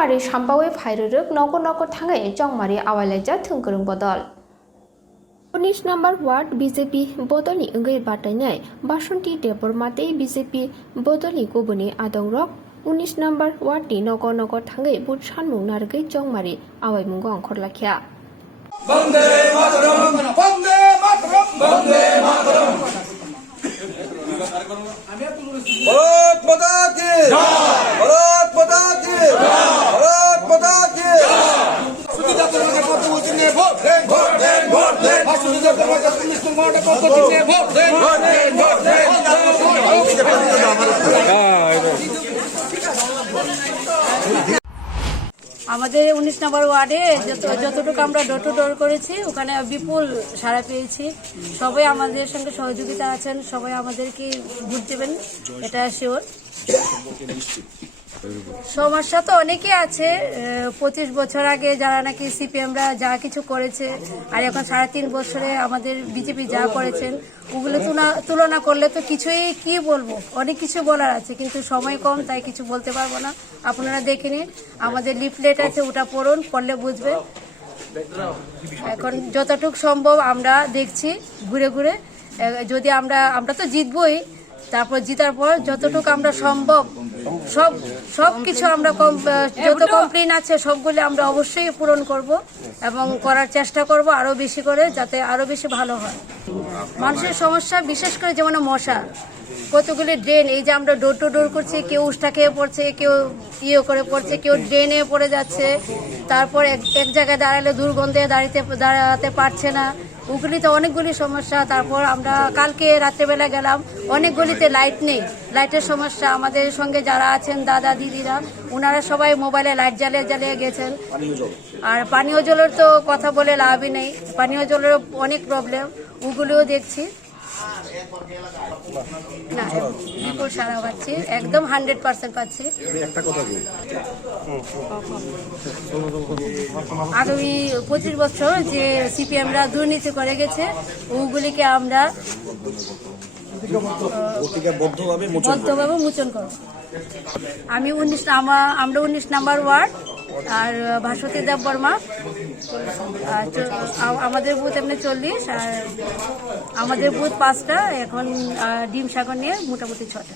Chongmari Shambawe Pairuk Nogo Tangai Chongmari Awaleja Tunkurung Bodol 19 নম্বর word BJP বদলি ওঙ্গৈ বাটাইনাই বাসন্তী দেবর মাতে BJP বদলি গুবুনি আদংরক 19 নম্বর ওয়ার্ডনি নগ থাঙ্গै বুট সানমুং নারগै চংমারি আওয়াইমুঙ্গ अंखरलाखिया বন্দে মাতরম বন্দে মাতরম বন্দে মাতরম ভারত মাতা কি জয় ভারত মাতা কি জয় ভারত মাতা কি জয় সুবিধা তোমাকে কত উচিনে ভোট দেন ভোট দেন ভোট দেন সুবিধা তোমাকে পুলিশ তোমাকে কত উচিনে ভোট দেন ভোট দেন ভোট দেন আমাদের 19 নম্বর ওয়ার্ডে যতটুকু আমরা ডোর টু ডোর করেছি ওখানে বিপুল সাড়া পেয়েছি সবাই আমাদের সঙ্গে সহযোগিতা আছেন সবাই আমাদেরকে ভোট দেবেন এটা শিওর সমস্যা তো অনেকই আছে 25 বছর আগে যারা নাকি সিপিএমরা যা কিছু করেছে আর এখন 3.5 বছরে আমাদের বিজেপি যা করেছেন ওগুলো তুলনা করলে তো কিছুই কি বলবো অনেক কিছু বলার আছে কিন্তু সময় কম তাই কিছু বলতে পারবো না আপনারা দেখে নিন আমাদের লিফলেট আছে ওটা পড়লে বুঝবে এখন যতটুকু সম্ভব আমরা দেখছি ঘুরে ঘুরে যদি আমরা তো জিতবই তারপর জিতার পর যতটুকু আমরা সম্ভব সব কিছু আমরা যত কমপ্লেইন আছে সবগুলো আমরা অবশ্যই পূরণ করব এবং করার চেষ্টা করব আরো বেশি করে যাতে আরো বেশি ভালো হয় মানুষের সমস্যা বিশেষ করে যেমন মশা কতগুলি ড্রেন এই যে আমরা ডোর টু ডোর করছি কেউ উষ্টা খেয়ে পড়ছে কেউ করে পড়ছে কেউ ড্রেনে পড়ে যাচ্ছে তারপর এক জায়গায় দাঁড়ালে দুর্গন্ধে দাঁড়াতে পারছে না ওগুলিতে অনেকগুলি সমস্যা তারপর আমরা কালকে রাত্রেবেলা গেলাম অনেক গলিতে লাইট নেই লাইটের সমস্যা আমাদের সঙ্গে যারা আছেন দাদা দিদিরা ওনারা সবাই মোবাইলে লাইট জ্বালিয়ে গেছেন আর পানীয় জলের তো কথা বলে লাভই নেই পানীয় জলের অনেক প্রবলেম ওগুলিও দেখছি না বিপুল সারা পাচ্ছি একদম 100% পাচ্ছি আগামী 25 বছর যে সিপিএমরা দুর্নীতি করে গেছে ওগুলিকে আমরা বদ্ধভাবে মোচন করব আমি আমরা 19 নম্বর ওয়ার্ড আর ভাস্বতী দেব বর্মা আমাদের বুথ এমনি 40 আর আমাদের বুথ 5টা এখন ডিম সাগর নিয়ে মোটামুটি 6টা